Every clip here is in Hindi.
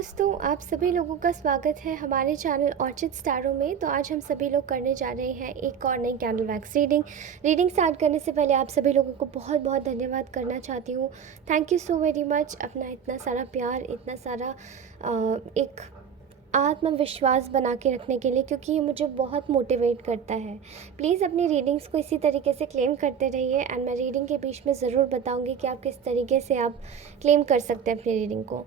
दोस्तों, आप सभी लोगों का स्वागत है हमारे चैनल ऑर्चिड स्टारों में। तो आज हम सभी लोग करने जा रहे हैं एक और नई कैंडल वैक्स रीडिंग स्टार्ट करने से पहले आप सभी लोगों को बहुत बहुत धन्यवाद करना चाहती हूँ। Thank you so very much अपना इतना सारा प्यार, इतना सारा एक आत्मविश्वास बना के रखने के लिए, क्योंकि ये मुझे बहुत मोटिवेट करता है। प्लीज़ अपनी रीडिंग्स को इसी तरीके से क्लेम करते रहिए एंड मैं रीडिंग के बीच में ज़रूर बताऊंगी कि आप किस तरीके से आप क्लेम कर सकते हैं अपनी रीडिंग को।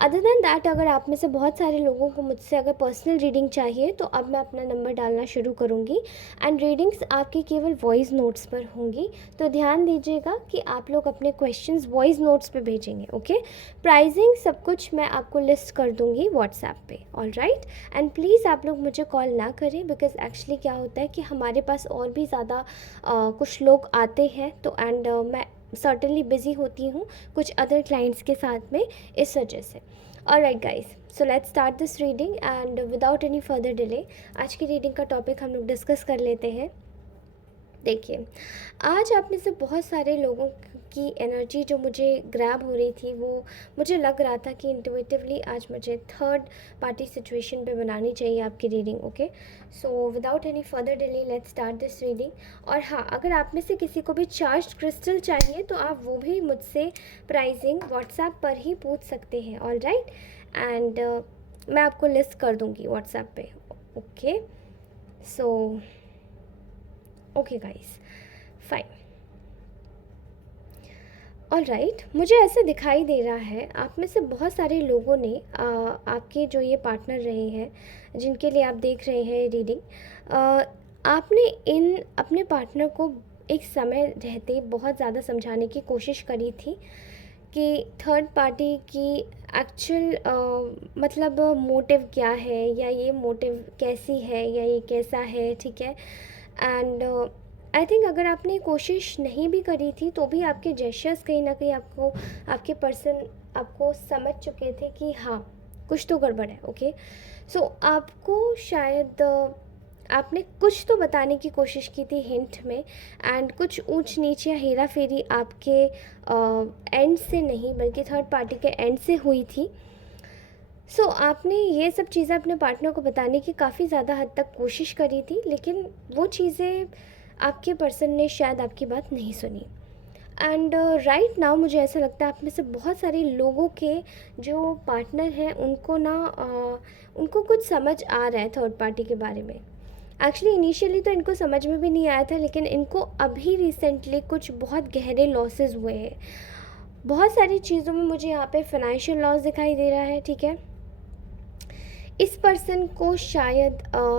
अदर दैन दैट, अगर आप में से बहुत सारे लोगों को मुझसे अगर पर्सनल रीडिंग चाहिए तो अब मैं अपना नंबर डालना शुरू करूँगी एंड रीडिंग्स आपकी केवल वॉइस नोट्स पर होंगी। तो ध्यान दीजिएगा कि आप लोग अपने क्वेश्चंस वॉइस नोट्स पे भेजेंगे। ओके, प्राइजिंग सब कुछ मैं आपको लिस्ट कर दूँगी व्हाट्सएप पे। ऑल राइट, एंड प्लीज़ आप लोग मुझे कॉल ना करें, बिकॉज एक्चुअली क्या होता है कि हमारे पास और भी ज़्यादा कुछ लोग आते हैं तो एंड मैं सर्टेनली बिज़ी होती हूँ कुछ अदर क्लाइंट्स के साथ में, इस वजह से। Alright guys, so let's start this reading and without any further delay आज की रीडिंग का टॉपिक हम लोग डिस्कस कर लेते हैं। देखिए, आज आप में से बहुत सारे लोगों की एनर्जी जो मुझे ग्रैब हो रही थी, वो मुझे लग रहा था कि इंट्यूटिवली आज मुझे थर्ड पार्टी सिचुएशन पे बनानी चाहिए आपकी reading. Okay, so without any further delay let's start this reading. और हाँ, अगर आप में से किसी को भी चार्ज क्रिस्टल चाहिए तो आप वो भी मुझसे प्राइसिंग व्हाट्सएप पर ही पूछ सकते हैं। ऑल राइट, एंड मैं आपको लिस्ट कर दूँगी व्हाट्सएप पे। Okay, so okay guys, fine. All right, मुझे ऐसा दिखाई दे रहा है आप में से बहुत सारे लोगों ने आपके जो ये पार्टनर रहे हैं जिनके लिए आप देख रहे हैं रीडिंग, आपने इन अपने पार्टनर को एक समय रहते बहुत ज़्यादा समझाने की कोशिश करी थी कि थर्ड पार्टी की एक्चुअल मतलब मोटिव क्या है, या ये मोटिव कैसी है, या ये कैसा है। ठीक है, एंड आई थिंक अगर आपने कोशिश नहीं भी करी थी तो भी आपके जेस्चर्स कहीं ना कहीं आपको, आपके पर्सन आपको समझ चुके थे कि हाँ, कुछ तो गड़बड़ है। ओके, सो आपको शायद आपने कुछ तो बताने की कोशिश की थी हिंट में, एंड कुछ ऊंच नीच या हेरा फेरी आपके एंड से नहीं बल्कि थर्ड पार्टी के एंड से हुई थी। सो आपने ये सब चीज़ें अपने पार्टनर को बताने की काफ़ी ज़्यादा हद तक कोशिश करी थी, लेकिन वो चीज़ें आपके पर्सन ने शायद आपकी बात नहीं सुनी। एंड राइट नाउ मुझे ऐसा लगता है आप में से बहुत सारे लोगों के जो पार्टनर हैं उनको ना उनको कुछ समझ आ रहा है थर्ड पार्टी के बारे में। एक्चुअली इनिशियली तो इनको समझ में भी नहीं आया था, लेकिन इनको अभी रिसेंटली कुछ बहुत गहरे लॉसेस हुए हैं बहुत सारी चीज़ों में। मुझे यहाँ पे फाइनेंशियल लॉस दिखाई दे रहा है। ठीक है, इस पर्सन को शायद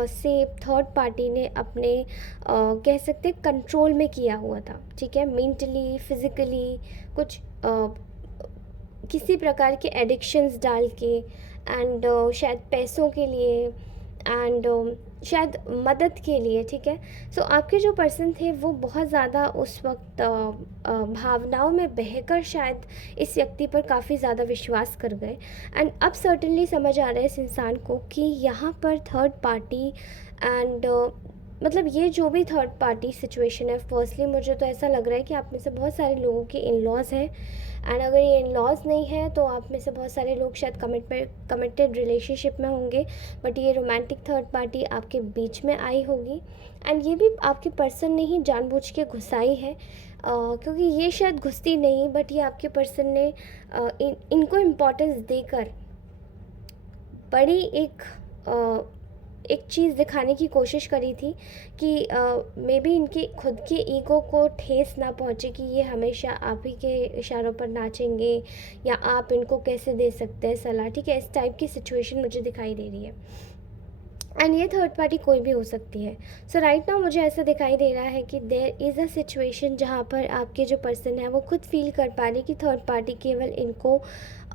से थर्ड पार्टी ने अपने कह सकते कंट्रोल में किया हुआ था। ठीक है, मेंटली, फिज़िकली कुछ किसी प्रकार के एडिक्शंस डाल के, एंड शायद पैसों के लिए, एंड शायद मदद के लिए। ठीक है, सो आपके जो पर्सन थे वो बहुत ज़्यादा उस वक्त भावनाओं में बहकर शायद इस व्यक्ति पर काफ़ी ज़्यादा विश्वास कर गए। एंड अब सर्टेनली समझ आ रहा है इस इंसान को कि यहाँ पर थर्ड पार्टी एंड मतलब ये जो भी थर्ड पार्टी सिचुएशन है, फर्स्टली मुझे तो ऐसा लग रहा है कि आप में से बहुत सारे लोगों के इन लॉज हैं, एंड अगर ये इन लॉज नहीं है तो आप में से बहुत सारे लोग शायद कमिटेड रिलेशनशिप में होंगे, बट ये रोमांटिक थर्ड पार्टी आपके बीच में आई होगी। एंड ये भी आपके पर्सन ने ही जानबूझ के घुसाई है, क्योंकि ये शायद घुसती नहीं, बट ये आपके पर्सन ने इनको इम्पोर्टेंस देकर बड़ी एक चीज़ दिखाने की कोशिश करी थी कि मे बी इनके खुद के ईगो को ठेस ना पहुँचे कि ये हमेशा आप ही के इशारों पर नाचेंगे, या आप इनको कैसे दे सकते हैं सलाह। ठीक है, इस टाइप की सिचुएशन मुझे दिखाई दे रही है, एंड ये थर्ड पार्टी कोई भी हो सकती है। सो राइट नाउ मुझे ऐसा दिखाई दे रहा है कि देयर इज़ अ सिचुएशन जहाँ पर आपके जो पर्सन है वो खुद फील कर पा रही कि थर्ड पार्टी केवल इनको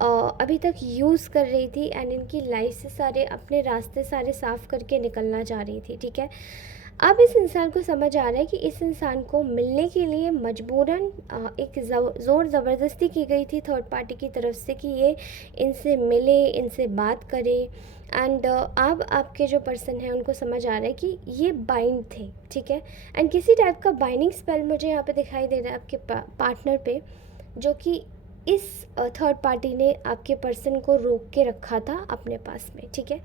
अभी तक यूज़ कर रही थी, एंड इनकी लाइफ से सारे अपने रास्ते सारे साफ़ करके निकलना चाह रही थी। ठीक है, अब इस इंसान को समझ आ रहा है कि इस इंसान को मिलने के लिए मजबूरन एक ज़ोर ज़बरदस्ती की गई थी थर्ड पार्टी की तरफ से कि ये इनसे मिले, इनसे बात करे। एंड अब आपके जो पर्सन है उनको समझ आ रहा है कि ये बाइंड थे। ठीक है, एंड किसी टाइप का बाइंडिंग स्पेल मुझे यहाँ पे दिखाई दे रहा है आपके पार्टनर पे, जो कि इस थर्ड पार्टी ने आपके पर्सन को रोक के रखा था अपने पास में, ठीक है।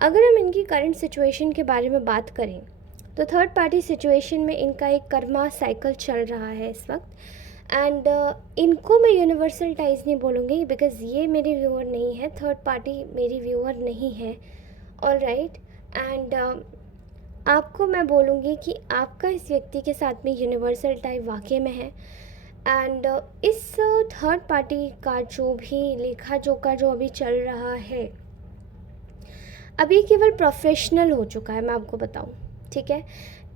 अगर हम इनकी करंट सिचुएशन के बारे में बात करें तो थर्ड पार्टी सिचुएशन में इनका एक कर्मा साइकिल चल रहा है इस वक्त। एंड इनको मैं यूनिवर्सल टाइज नहीं बोलूँगी बिकॉज़ ये मेरी व्यूअर नहीं है, थर्ड पार्टी मेरी व्यूअर नहीं है, ऑल राइट। एंड आपको मैं बोलूँगी कि आपका इस व्यक्ति के साथ में यूनिवर्सल टाइप वाकई में है। एंड इस थर्ड पार्टी का जो भी लेखा जोखा जो अभी चल रहा है, अभी केवल प्रोफेशनल हो चुका है, मैं आपको बताऊं, ठीक है।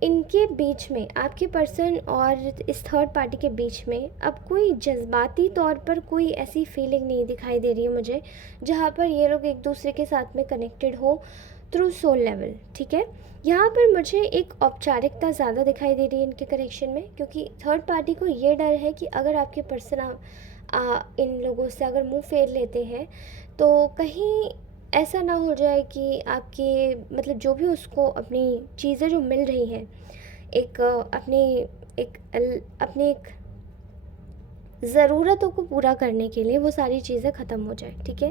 इनके बीच में, आपके पर्सन और इस थर्ड पार्टी के बीच में अब कोई जज्बाती तौर पर कोई ऐसी फीलिंग नहीं दिखाई दे रही है मुझे जहाँ पर ये लोग एक दूसरे के साथ में कनेक्टेड हो थ्रू सोल लेवल, ठीक है। यहाँ पर मुझे एक औपचारिकता ज़्यादा दिखाई दे रही है इनके कनेक्शन में, क्योंकि थर्ड पार्टी को ये डर है कि अगर आपके पर्सन इन लोगों से अगर मुंह फेर लेते हैं तो कहीं ऐसा ना हो जाए कि आपके मतलब जो भी उसको अपनी चीज़ें जो मिल रही हैं एक अपनी एक ज़रूरतों को पूरा करने के लिए वो सारी चीज़ें ख़त्म हो जाए, ठीक है।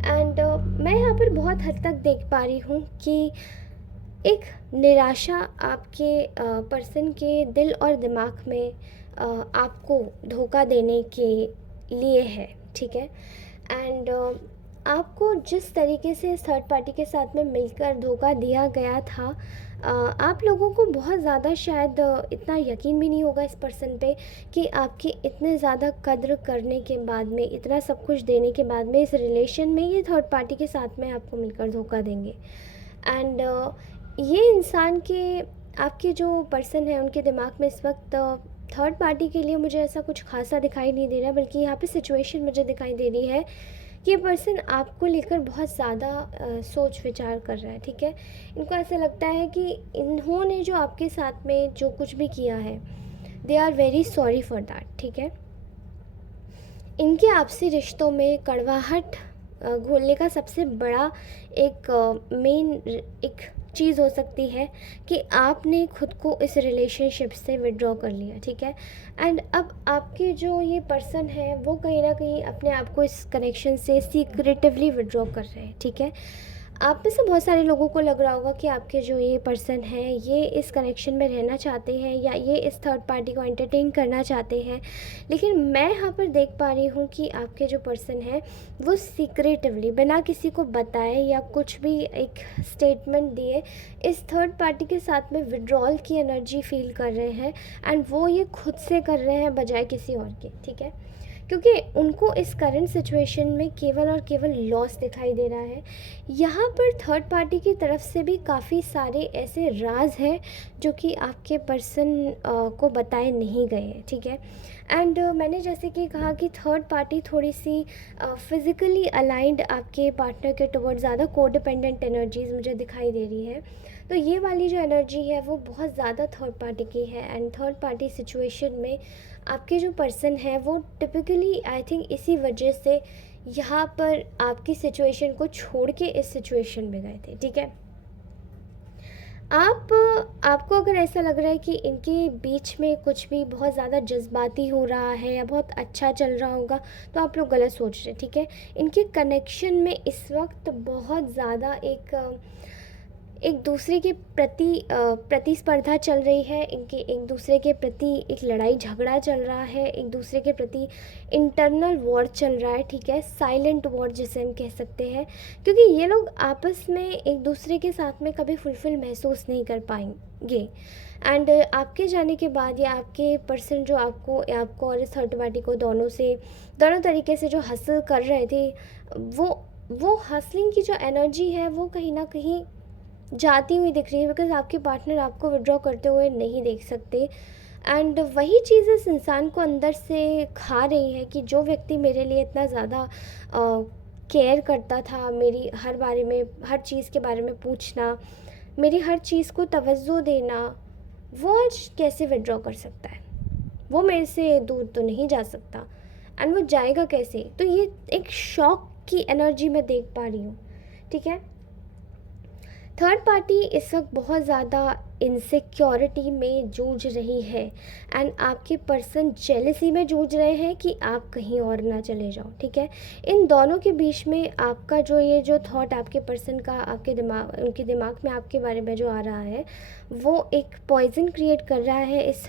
एंड मैं यहाँ पर बहुत हद तक देख पा रही हूँ कि एक निराशा आपके पर्सन के दिल और दिमाग में आपको धोखा देने के लिए है, ठीक है। एंड आपको जिस तरीके से थर्ड पार्टी के साथ में मिलकर धोखा दिया गया था, आप लोगों को बहुत ज़्यादा शायद इतना यकीन भी नहीं होगा इस पर्सन पे कि आपकी इतने ज़्यादा कद्र करने के बाद में, इतना सब कुछ देने के बाद में इस रिलेशन में ये थर्ड पार्टी के साथ में आपको मिलकर धोखा देंगे। एंड ये इंसान के, आपके जो पर्सन है उनके दिमाग में इस वक्त थर्ड पार्टी के लिए मुझे ऐसा कुछ खासा दिखाई नहीं दे रहा, बल्कि यहाँ पे सिचुएशन मुझे दिखाई दे रही है कि ये पर्सन आपको लेकर बहुत ज़्यादा सोच विचार कर रहा है, ठीक है। इनको ऐसा लगता है कि इन्होंने जो आपके साथ में जो कुछ भी किया है, they are very sorry for that, ठीक है। इनके आपसी रिश्तों में कड़वाहट घोलने का सबसे बड़ा एक मेन एक चीज़ हो सकती है कि आपने खुद को इस रिलेशनशिप से विड्रॉ कर लिया, ठीक है। एंड अब आपके जो ये पर्सन है वो कहीं ना कहीं अपने आप को इस कनेक्शन से सीक्रेटिवली विड्रॉ कर रहे हैं, ठीक है। आप में से बहुत सारे लोगों को लग रहा होगा कि आपके जो ये पर्सन है ये इस कनेक्शन में रहना चाहते हैं या ये इस थर्ड पार्टी को एंटरटेन करना चाहते हैं, लेकिन मैं यहाँ पर देख पा रही हूँ कि आपके जो पर्सन है वो सीक्रेटिवली, बिना किसी को बताए या कुछ भी एक स्टेटमेंट दिए, इस थर्ड पार्टी के साथ में विड्रॉल की एनर्जी फील कर रहे हैं। एंड वो ये खुद से कर रहे हैं बजाय किसी और के, ठीक है, क्योंकि उनको इस करंट सिचुएशन में केवल और केवल लॉस दिखाई दे रहा है। यहाँ पर थर्ड पार्टी की तरफ से भी काफ़ी सारे ऐसे राज हैं जो कि आपके पर्सन को बताए नहीं गए हैं, ठीक है। एंड मैंने जैसे कि कहा कि थर्ड पार्टी थोड़ी सी फिज़िकली अलाइंड आपके पार्टनर के टुवर्ड्स ज़्यादा कोडिपेंडेंट एनर्जीज मुझे दिखाई दे रही है। तो ये वाली जो एनर्जी है वो बहुत ज़्यादा थर्ड पार्टी की है। एंड थर्ड पार्टी सिचुएशन में आपके जो पर्सन है वो टिपिकली आई थिंक इसी वजह से यहाँ पर आपकी सिचुएशन को छोड़ के इस सिचुएशन में गए थे, ठीक है। आपको अगर ऐसा लग रहा है कि इनके बीच में कुछ भी बहुत ज़्यादा जज्बाती हो रहा है या बहुत अच्छा चल रहा होगा, तो आप लोग गलत सोच रहे हैं, ठीक है। इनके कनेक्शन में इस वक्त बहुत ज़्यादा एक दूसरे के प्रति प्रतिस्पर्धा चल रही है, इनके एक दूसरे के प्रति एक लड़ाई झगड़ा चल रहा है, एक दूसरे के प्रति इंटरनल वॉर चल रहा है, ठीक है, साइलेंट वॉर जिसे हम कह सकते हैं, क्योंकि ये लोग आपस में एक दूसरे के साथ में कभी फुलफिल महसूस नहीं कर पाएंगे। एंड आपके जाने के बाद या आपके पर्सन जो आपको और इस थर्ड पार्टी को दोनों तरीके से जो हासिल कर रहे थे, वो हासिलिंग की जो एनर्जी है वो कहीं ना कहीं जाती हुई दिख रही है, बिकॉज़ आपके पार्टनर आपको विड्रॉ करते हुए नहीं देख सकते। एंड वही चीज़ इस इंसान को अंदर से खा रही है कि जो व्यक्ति मेरे लिए इतना ज़्यादा केयर करता था, मेरी हर चीज़ के बारे में पूछना, मेरी हर चीज़ को तवज्जो देना, वो आज कैसे विड्रॉ कर सकता है? वो मेरे से दूर तो नहीं जा सकता, एंड वो जाएगा कैसे? तो ये एक शॉक की एनर्जी मैं देख पा रही हूँ, ठीक है। थर्ड पार्टी इस वक्त बहुत ज़्यादा इनसिक्योरिटी में जूझ रही है एंड आपके पर्सन जेलसी में जूझ रहे हैं कि आप कहीं और ना चले जाओ, ठीक है। इन दोनों के बीच में आपका जो थॉट आपके पर्सन का उनके दिमाग में आपके बारे में जो आ रहा है, वो एक पॉइजन क्रिएट कर रहा है इस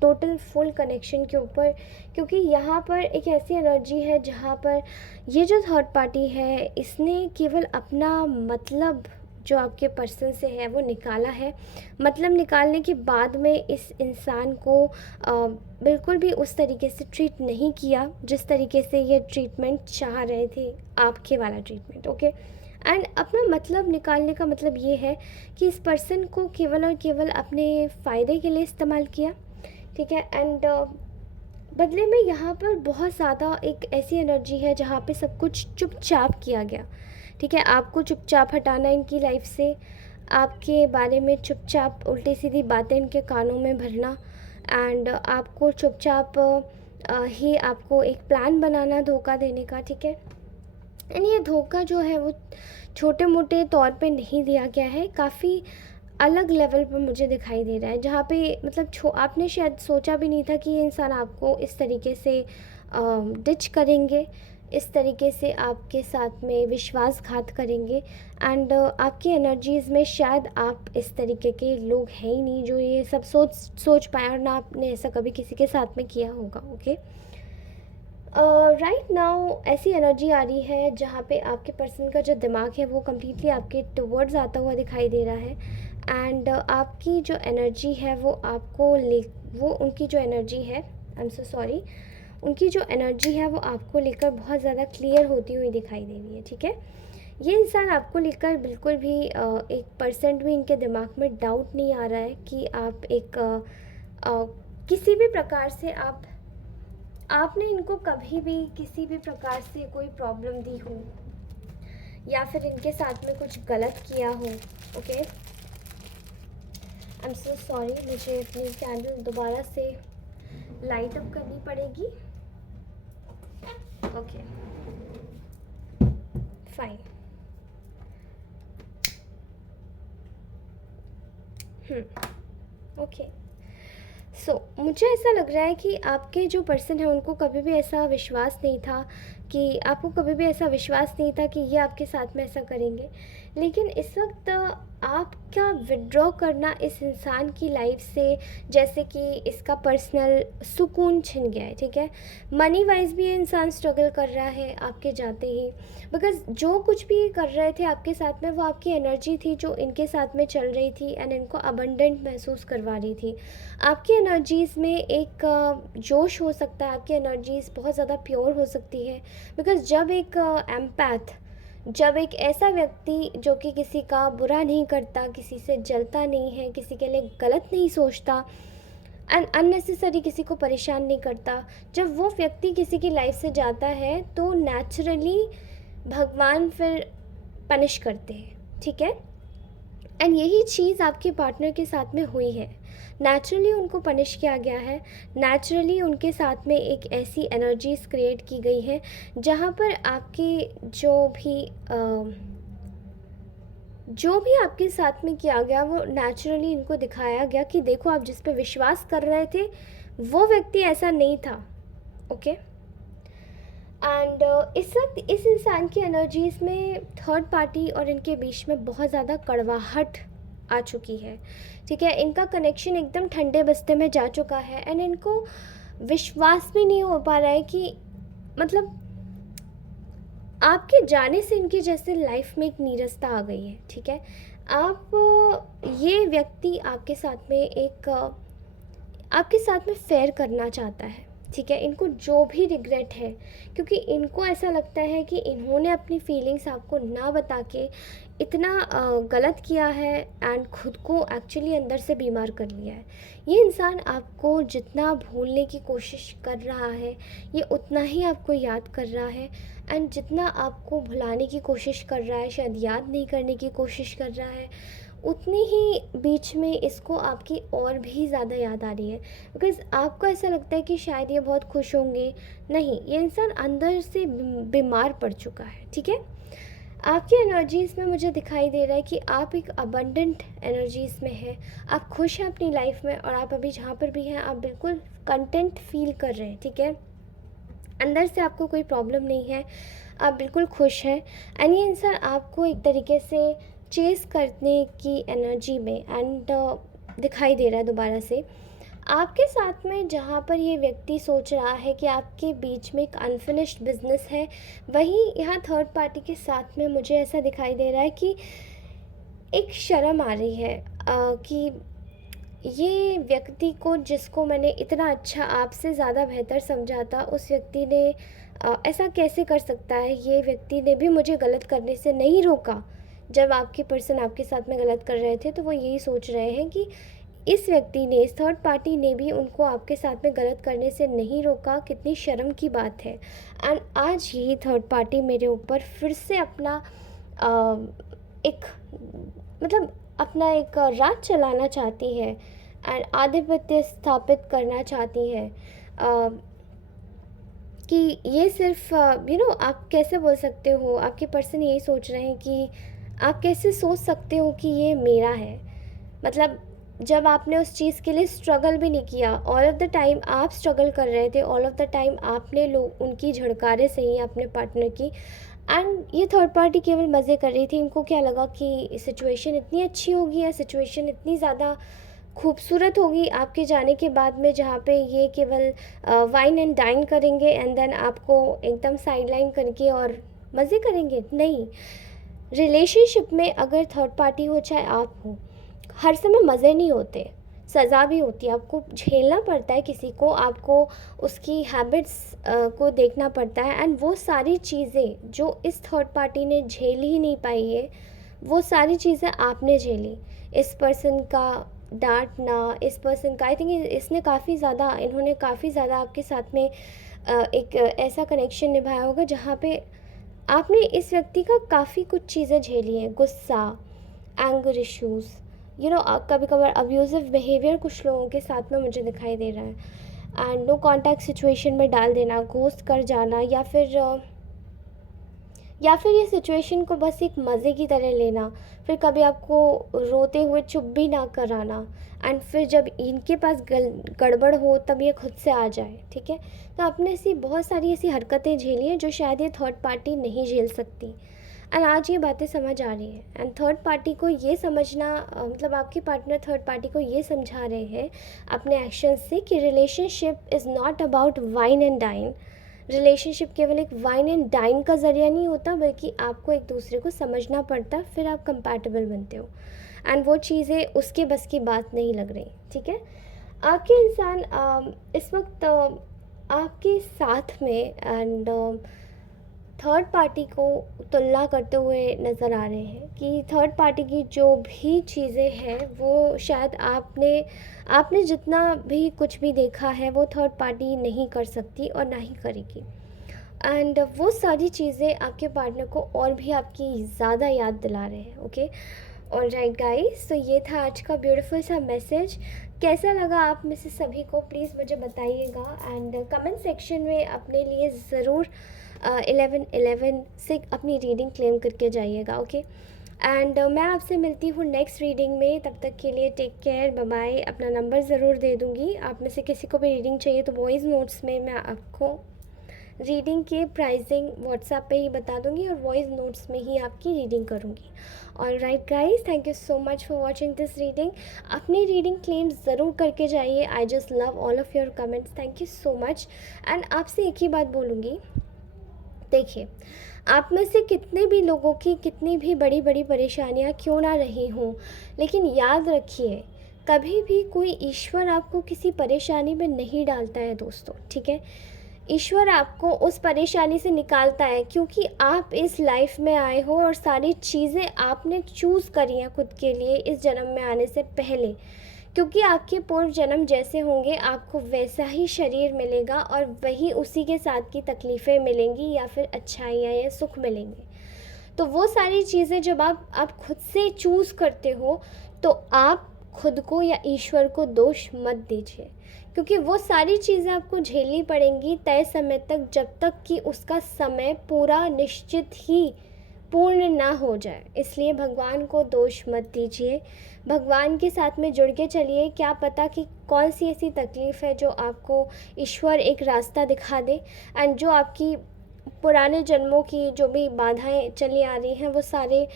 टोटल फुल कनेक्शन के ऊपर। क्योंकि यहाँ पर एक ऐसी एनर्जी है जहाँ पर ये जो थर्ड पार्टी है, इसने केवल अपना मतलब जो आपके पर्सन से है वो निकाला है। मतलब निकालने के बाद में इस इंसान को बिल्कुल भी उस तरीके से ट्रीट नहीं किया जिस तरीके से ये ट्रीटमेंट चाह रहे थे, आपके वाला ट्रीटमेंट, ओके। एंड अपना मतलब निकालने का मतलब ये है कि इस पर्सन को केवल और केवल अपने फ़ायदे के लिए इस्तेमाल किया, ठीक है। एंड बदले में यहाँ पर बहुत ज़्यादा एक ऐसी एनर्जी है जहाँ पे सब कुछ चुपचाप किया गया, ठीक है। आपको चुपचाप हटाना इनकी लाइफ से, आपके बारे में चुपचाप उल्टी सीधी बातें इनके कानों में भरना, एंड आपको चुपचाप ही आपको एक प्लान बनाना धोखा देने का, ठीक है। एंड ये धोखा जो है वो छोटे मोटे तौर पे नहीं दिया गया है, काफ़ी अलग लेवल पर मुझे दिखाई दे रहा है, जहाँ पे मतलब आपने शायद सोचा भी नहीं था कि ये इंसान आपको इस तरीके से डिच करेंगे, इस तरीके से आपके साथ में विश्वासघात करेंगे। एंड आपकी एनर्जीज़ में शायद आप इस तरीके के लोग हैं ही नहीं जो ये सब सोच पाए, और ना आपने ऐसा कभी किसी के साथ में किया होगा, ओके। राइट नाउ ऐसी एनर्जी आ रही है जहाँ पे आपके पर्सन का जो दिमाग है वो कम्प्लीटली आपके टुवर्ड्स आता हुआ दिखाई दे रहा है। एंड आपकी जो एनर्जी है वो उनकी जो एनर्जी है, आई एम सो सॉरी, उनकी जो एनर्जी है वो आपको लेकर बहुत ज़्यादा क्लियर होती हुई दिखाई दे रही है, ठीक है। ये इंसान आपको लेकर बिल्कुल भी 1% भी इनके दिमाग में डाउट नहीं आ रहा है कि आप किसी भी प्रकार से आपने इनको कभी भी किसी भी प्रकार से कोई प्रॉब्लम दी हो या फिर इनके साथ में कुछ गलत किया हो, okay. I am so sorry, मुझे अपनी कैंडल दोबारा से लाइट अप करनी पड़ेगी, ओके फाइन। ओके, सो मुझे ऐसा लग रहा है कि आपके जो पर्सन है उनको कभी भी ऐसा विश्वास नहीं था कि आपको कभी भी ऐसा विश्वास नहीं था कि ये आपके साथ में ऐसा करेंगे। लेकिन इस वक्त आपका विड्रॉ करना इस इंसान की लाइफ से जैसे कि इसका पर्सनल सुकून छिन गया है, ठीक है। मनी वाइज भी ये इंसान स्ट्रगल कर रहा है आपके जाते ही, बिकॉज़ जो कुछ भी ये कर रहे थे आपके साथ में वो आपकी एनर्जी थी जो इनके साथ में चल रही थी एंड इनको अबंडेंट महसूस करवा रही थी। आपकी एनर्जीज़ में एक जोश हो सकता है, आपकी एनर्जीज़ बहुत ज़्यादा प्योर हो सकती है, बिकॉज़ जब एक एम्पैथ, जब एक ऐसा व्यक्ति जो कि किसी का बुरा नहीं करता, किसी से जलता नहीं है, किसी के लिए गलत नहीं सोचता एंड अननेसेसरी किसी को परेशान नहीं करता, जब वो व्यक्ति किसी की लाइफ से जाता है तो नेचुरली भगवान फिर पनिश करते हैं, ठीक है। एंड यही चीज़ आपके पार्टनर के साथ में हुई है, नेचुरली उनको पनिश किया गया है, नेचुरली उनके साथ में एक ऐसी एनर्जीज क्रिएट की गई है जहाँ पर आपके जो भी आपके साथ में किया गया वो नेचुरली इनको दिखाया गया कि देखो आप जिस पे विश्वास कर रहे थे वो व्यक्ति ऐसा नहीं था, ओके। एंड इस वक्त इस इंसान की एनर्जीज़ में थर्ड पार्टी और इनके बीच में बहुत ज़्यादा कड़वाहट आ चुकी है, ठीक है। इनका कनेक्शन एकदम ठंडे बस्ते में जा चुका है एंड इनको विश्वास भी नहीं हो पा रहा है कि मतलब आपके जाने से इनकी जैसे लाइफ में एक नीरसता आ गई है, ठीक है। ये व्यक्ति आपके साथ में फेयर करना चाहता है, ठीक है। इनको जो भी रिग्रेट है, क्योंकि इनको ऐसा लगता है कि इन्होंने अपनी फीलिंग्स आपको ना बता के इतना गलत किया है एंड खुद को एक्चुअली अंदर से बीमार कर लिया है। ये इंसान आपको जितना भूलने की कोशिश कर रहा है ये उतना ही आपको याद कर रहा है, एंड जितना आपको भुलाने की कोशिश कर रहा है, शायद याद नहीं करने की कोशिश कर रहा है, उतनी ही बीच में इसको आपकी और भी ज़्यादा याद आ रही है, बिकॉज़ आपको ऐसा लगता है कि शायद ये बहुत खुश होंगे। नहीं, ये इंसान अंदर से बीमार पड़ चुका है, ठीक है। आपकी एनर्जीज़ में मुझे दिखाई दे रहा है कि आप एक अबंडेंट एनर्जीज़ में हैं। आप खुश हैं अपनी लाइफ में और आप अभी जहाँ पर भी हैं आप बिल्कुल कंटेंट फ़ील कर रहे हैं, ठीक है? अंदर से आपको कोई प्रॉब्लम नहीं है, आप बिल्कुल खुश हैं। एंड ये इंसान आपको एक तरीके से चेस करने की एनर्जी में एंड दिखाई दे रहा है दोबारा से। आपके साथ में जहाँ पर ये व्यक्ति सोच रहा है कि आपके बीच में एक अनफिनिश्ड बिजनेस है, वहीं यहाँ थर्ड पार्टी के साथ में मुझे ऐसा दिखाई दे रहा है कि एक शर्म आ रही है कि ये व्यक्ति को, जिसको मैंने इतना अच्छा आपसे ज़्यादा बेहतर समझा था, उस व्यक्ति ने ऐसा कैसे कर सकता है। ये व्यक्ति ने भी मुझे गलत करने से नहीं रोका। जब आपके पर्सन आपके साथ में गलत कर रहे थे तो वो यही सोच रहे हैं कि इस व्यक्ति ने, इस थर्ड पार्टी ने भी उनको आपके साथ में गलत करने से नहीं रोका। कितनी शर्म की बात है। एंड आज ये थर्ड पार्टी मेरे ऊपर फिर से अपना एक मतलब अपना एक राज चलाना चाहती है एंड आधिपत्य स्थापित करना चाहती है। कि ये सिर्फ आप कैसे बोल सकते हो, आपके पर्सन यही सोच रहे हैं कि आप कैसे सोच सकते हो कि ये मेरा है। मतलब जब आपने उस चीज़ के लिए स्ट्रगल भी नहीं किया, ऑल ऑफ द टाइम आप स्ट्रगल कर रहे थे, ऑल ऑफ द टाइम आपने लोग उनकी झड़कारे सही अपने पार्टनर की। एंड ये थर्ड पार्टी केवल मज़े कर रही थी। इनको क्या लगा कि सिचुएशन इतनी अच्छी होगी या सिचुएशन इतनी ज़्यादा खूबसूरत होगी आपके जाने के बाद में, जहाँ पे ये केवल वाइन एंड डाइन करेंगे एंड देन आपको एकदम साइडलाइन करके और मज़े करेंगे। नहीं, रिलेशनशिप में अगर थर्ड पार्टी हो चाहे आप हो, हर समय मज़े नहीं होते, सज़ा भी होती है। आपको झेलना पड़ता है किसी को, आपको उसकी हैबिट्स को देखना पड़ता है। एंड वो सारी चीज़ें जो इस थर्ड पार्टी ने झेल ही नहीं पाई है, वो सारी चीज़ें आपने झेली। इस पर्सन का डांटना, इस पर्सन का, आई थिंक इसने काफ़ी ज़्यादा, इन्होंने काफ़ी ज़्यादा आपके साथ में एक ऐसा कनेक्शन निभाया होगा जहाँ पे आपने इस व्यक्ति का काफ़ी कुछ चीज़ें झेली हैं। गुस्सा, एंगर इश्यूज़, कभी कभार अब्यूज़िव बिहेवियर कुछ लोगों के साथ में मुझे दिखाई दे रहा है। एंड नो कॉन्टैक्ट सिचुएशन में डाल देना, घोस्ट कर जाना, या फिर ये सिचुएशन को बस एक मज़े की तरह लेना, फिर कभी आपको रोते हुए चुप भी ना कराना। एंड फिर जब इनके पास गड़बड़ हो तब ये खुद से आ जाए, ठीक है। तो आपने ऐसी बहुत सारी ऐसी हरकतें झेली हैं जो शायद ये थर्ड पार्टी नहीं झेल सकती। एंड आज ये बातें समझ आ रही हैं। एंड थर्ड पार्टी को ये समझना मतलब आपके पार्टनर थर्ड पार्टी को ये समझा रहे हैं अपने एक्शन से कि relationship is not about wine and dine. Relationship केवल एक वाइन एंड डाइन का ज़रिया नहीं होता, बल्कि आपको एक दूसरे को समझना पड़ता, फिर आप कंपैटिबल बनते हो। एंड वो चीज़ें उसके बस की बात नहीं लग रही, ठीक है। आपके इंसान इस वक्त आपके साथ में एंड थर्ड पार्टी को तुलना करते हुए नज़र आ रहे हैं कि थर्ड पार्टी की जो भी चीज़ें हैं वो शायद आपने जितना भी कुछ भी देखा है वो थर्ड पार्टी नहीं कर सकती और ना ही करेगी। एंड वो सारी चीज़ें आपके पार्टनर को और भी आपकी ज़्यादा याद दिला रहे हैं। ओके, ऑलराइट गाइस, तो ये था आज का ब्यूटीफुल सा मैसेज। कैसा लगा आप में से सभी को प्लीज़ मुझे बताइएगा एंड कमेंट सेक्शन में अपने लिए ज़रूर 11 से अपनी रीडिंग क्लेम करके जाइएगा। ओके, एंड मैं आपसे मिलती हूँ नेक्स्ट रीडिंग में। तब तक के लिए टेक केयर, बाय बाय। अपना नंबर ज़रूर दे दूँगी। आप में से किसी को भी रीडिंग चाहिए तो वॉइस नोट्स में मैं आपको रीडिंग के प्राइसिंग व्हाट्सएप पे ही बता दूंगी और वॉइस नोट्स में ही आपकी रीडिंग करूंगी। All right guys, thank you so much for watching this reading. अपनी रीडिंग क्लेम ज़रूर करके जाइए। I just love all of your comments, thank you so much. And आपसे एक ही बात बोलूँगी, देखिए, आप में से कितने भी लोगों की कितनी भी बड़ी बड़ी परेशानियाँ क्यों ना रही हों, लेकिन याद रखिए कभी भी कोई ईश्वर आपको किसी परेशानी में नहीं डालता है दोस्तों, ठीक है। ईश्वर आपको उस परेशानी से निकालता है क्योंकि आप इस लाइफ में आए हो और सारी चीज़ें आपने चूज़ करी हैं खुद के लिए इस जन्म में आने से पहले। क्योंकि आपके पूर्व जन्म जैसे होंगे आपको वैसा ही शरीर मिलेगा और वही उसी के साथ की तकलीफ़ें मिलेंगी या फिर अच्छाइयाँ या सुख मिलेंगे। तो वो सारी चीज़ें जब आप खुद से चूज़ करते हो तो आप खुद को या ईश्वर को दोष मत दीजिए, क्योंकि वो सारी चीज़ें आपको झेलनी पड़ेंगी तय समय तक, जब तक कि उसका समय पूरा निश्चित ही पूर्ण ना हो जाए, इसलिए भगवान को दोष मत दीजिए। भगवान के साथ में जुड़ के चलिए, क्या पता कि कौन सी ऐसी तकलीफ़ है जो आपको ईश्वर एक रास्ता दिखा दे, एंड जो आपकी पुराने जन्मों की जो भी बाधाएं चली आ रही हैं वो सारे,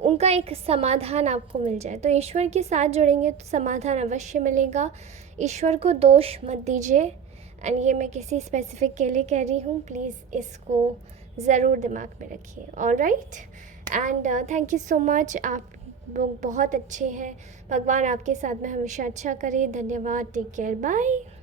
उनका एक समाधान आपको मिल जाए। तो ईश्वर के साथ जुड़ेंगे तो समाधान अवश्य मिलेगा। ईश्वर को दोष मत दीजिए, एंड ये मैं किसी स्पेसिफिक के लिए कह रही हूँ, प्लीज़ इसको ज़रूर दिमाग में रखिए। Alright, and thank you so much. आप लोग बहुत अच्छे हैं, भगवान आपके साथ में हमेशा अच्छा करे। धन्यवाद, टेक केयर, बाय।